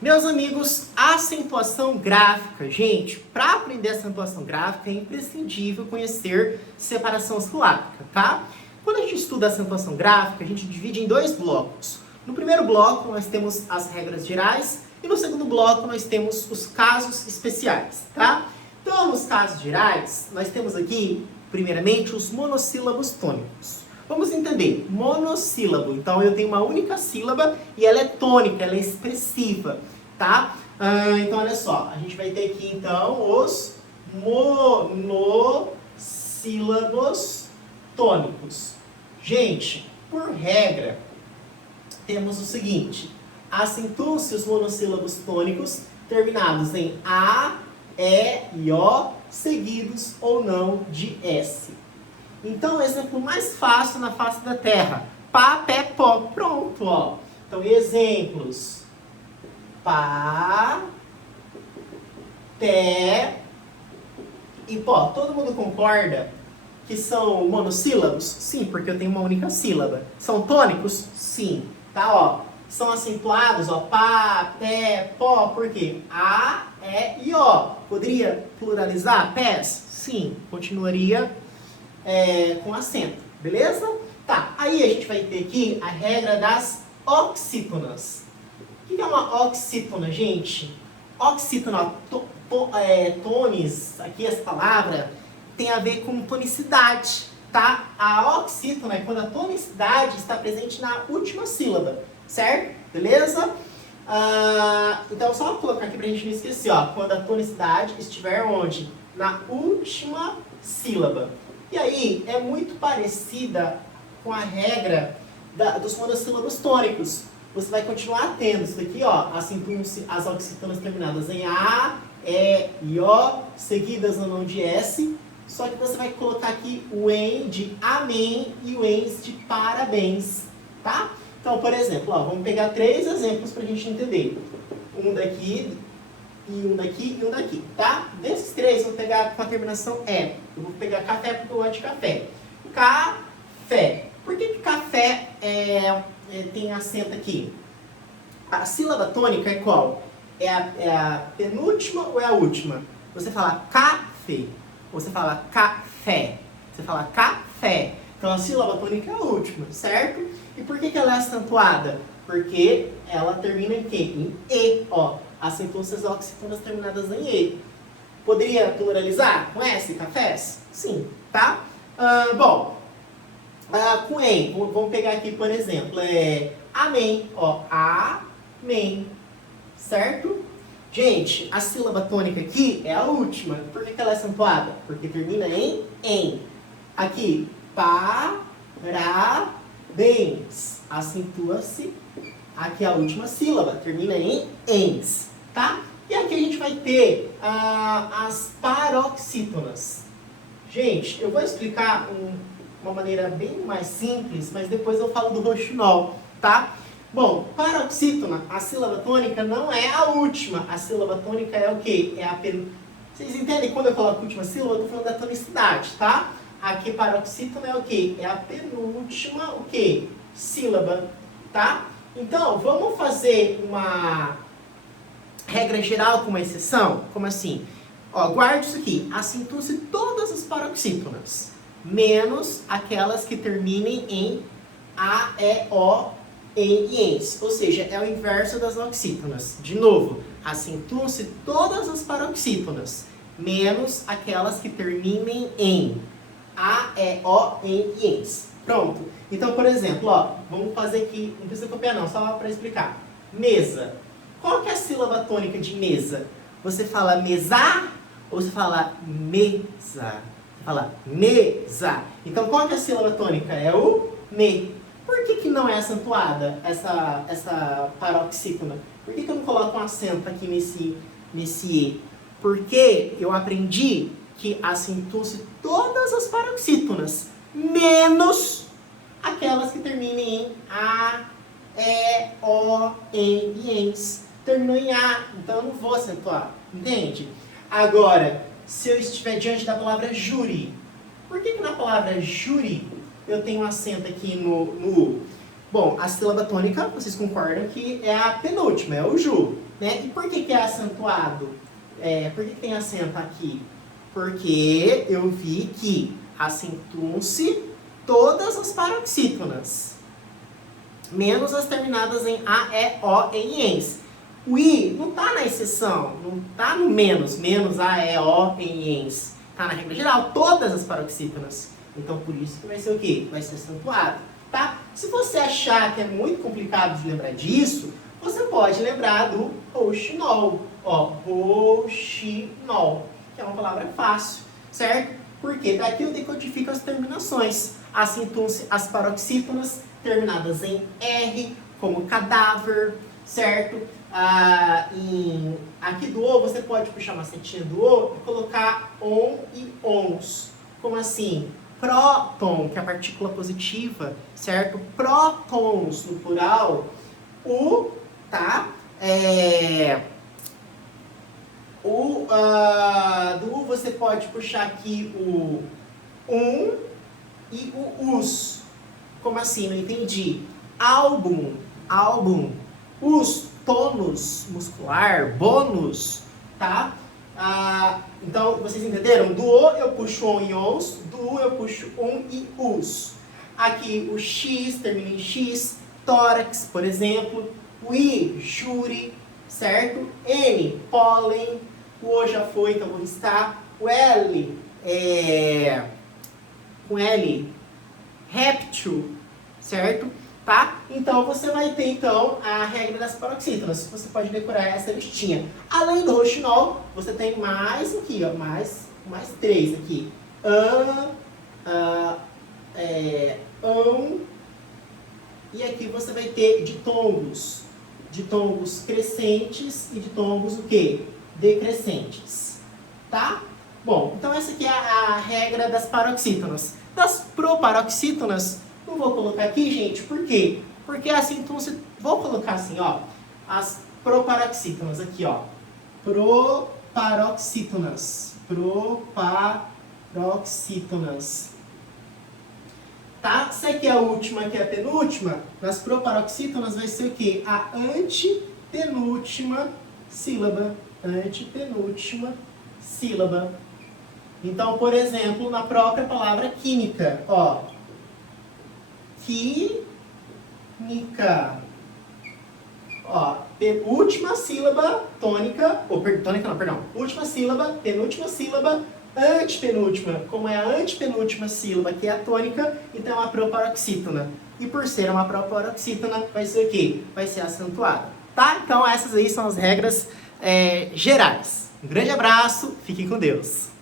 Meus amigos, acentuação gráfica. Gente, para aprender acentuação gráfica é imprescindível conhecer separação silábica, tá? Quando a gente estuda acentuação gráfica, a gente divide em dois blocos. No primeiro bloco, nós temos as regras gerais e no segundo bloco, nós temos os casos especiais, tá? Então, nos casos gerais, nós temos aqui, primeiramente, os monossílabos tônicos. Vamos entender, monossílabo, então eu tenho uma única sílaba e ela é tônica, ela é expressiva, tá? Então olha só, a gente vai ter aqui então os monossílabos tônicos. Gente, por regra, temos o seguinte, acentuam-se os monossílabos tônicos terminados em A, E e O, seguidos ou não de S. Então, o exemplo mais fácil na face da Terra. Pá, pé, pó. Pronto, ó. Então, exemplos. Pá, pé e pó. Todo mundo concorda que são monossílabos? Sim, porque eu tenho uma única sílaba. São tônicos? Sim. Tá, ó. São acentuados, ó. Pá, pé, pó. Por quê? A, E e O. Poderia pluralizar pés? Sim. Continuaria com acento, beleza? Tá, aí a gente vai ter aqui a regra das oxítonas. O que é uma oxítona, gente? Oxítona, tones, aqui essa palavra, tem a ver com tonicidade, tá? A oxítona é quando a tonicidade está presente na última sílaba, certo? Beleza? Então, só colocar aqui pra gente não esquecer, ó. Quando a tonicidade estiver onde? Na última sílaba. E aí, é muito parecida com a regra dos monossílabos tônicos. Você vai continuar tendo isso daqui, ó, acentuam-se as oxítonas terminadas em A, E e O, seguidas ou não de S, só que você vai colocar aqui o em de amém e o ens de parabéns, tá? Então, por exemplo, ó, vamos pegar 3 exemplos para a gente entender. Um daqui, e um daqui e um daqui, tá? Desses 3, eu vou pegar com a terminação E. Eu vou pegar café porque eu gosto de café. Café. Por que café tem acento aqui? A sílaba tônica é qual? É a penúltima ou é a última? Você fala café. Você fala café. Você fala café. Então a sílaba tônica é a última, certo? E por que ela é acentuada? Porque ela termina em quê? Em E, ó. Acentuam-se as oxítonas terminadas em E. Poderia pluralizar com S, cafés? Sim, tá? Com EM, vamos pegar aqui, por exemplo, amém, ó, amém, certo? Gente, a sílaba tônica aqui é a última. Por que ela é acentuada? Porque termina em. Aqui, parabéns. Acentua-se aqui a última sílaba, termina em ens, tá? E aqui a gente vai ter as paroxítonas. Gente, eu vou explicar uma maneira bem mais simples, mas depois eu falo do roxinol, tá? Bom, paroxítona, a sílaba tônica não é a última. A sílaba tônica é o quê? É a Vocês entendem quando eu coloco a última sílaba? Eu tô falando da tonicidade, tá? Aqui paroxítona é o quê? É a penúltima, o quê? Sílaba, tá? Então, vamos fazer uma regra geral com uma exceção? Como assim? Ó, guarde isso aqui. Acentuam-se todas as paroxítonas, menos aquelas que terminem em A, E, O, em e ens. Ou seja, é o inverso das oxítonas. De novo, acentuam-se todas as paroxítonas, menos aquelas que terminem em A, E, O, em e ens. Pronto. Então, por exemplo, ó, vamos fazer aqui, não precisa copiar não, só para explicar. Mesa. Qual que é a sílaba tônica de mesa? Você fala mesa ou você fala mesa? Você fala mesa. Então, qual que é a sílaba tônica? É o me. Por que não é acentuada essa paroxítona? Por que eu não coloco um acento aqui nesse E? Porque eu aprendi que acentuam-se todas as paroxítonas, menos aquelas que terminem em A, E, O, em e ens. Terminou em A, então eu não vou acentuar, entende? Agora, se eu estiver diante da palavra júri, por que na palavra júri eu tenho um acento aqui no U? Bom, a sílaba tônica, vocês concordam que é a penúltima, é o ju, né? E por que é acentuado? Por que tem acento aqui? Porque eu vi que acentuam-se todas as paroxítonas, menos as terminadas em A, E, O e em ens. O I não está na exceção, não está no menos A, E, O e ens. Está na regra geral, todas as paroxítonas. Então, por isso que vai ser o quê? Vai ser acentuado, tá? Se você achar que é muito complicado de lembrar disso, você pode lembrar do rouxinol. Ó, rouxinol, que é uma palavra fácil, certo? Porque daqui eu decodifico as terminações. Acentuam-se as paroxítonas terminadas em R, como cadáver, certo? Aqui do O, você pode puxar uma setinha do O e colocar on e ons. Como assim? Próton, que é a partícula positiva, certo? Prótons, no plural. Tá? Do U você pode puxar aqui o e o us. Como assim? Não entendi. Álbum. Us, tônus muscular, bônus, tá? Então, vocês entenderam? Do O eu puxo on e ons, do U eu puxo e us. Aqui o X termina em X, tórax, por exemplo. O I, júri, certo? N, pólen. O O já foi, então vou riscar. O L, com L, réptil, certo? Tá? Então, você vai ter, então, a regra das paroxítonas. Você pode decorar essa listinha. Além do rouxinol, você tem mais aqui, ó, mais 3 aqui. E aqui você vai ter ditongos. Ditongos crescentes e ditongos o quê? Decrescentes. Tá? Bom, então essa aqui é a regra das paroxítonas. Das proparoxítonas, não vou colocar aqui, gente, por quê? Porque assim, então, vou colocar assim, ó, as proparoxítonas aqui, ó. Proparoxítonas. Tá? Se aqui é a última, aqui é a penúltima, nas proparoxítonas vai ser o quê? A antepenúltima sílaba. Antepenúltima sílaba. Então, por exemplo, na própria palavra química, ó. Química. Ó, última sílaba tônica, última sílaba, penúltima sílaba, antepenúltima. Como é a antepenúltima sílaba que é a tônica, então é uma proparoxítona. E por ser uma proparoxítona, vai ser o quê? Vai ser acentuada. Tá? Então essas aí são as regras gerais. Um grande abraço, fiquem com Deus.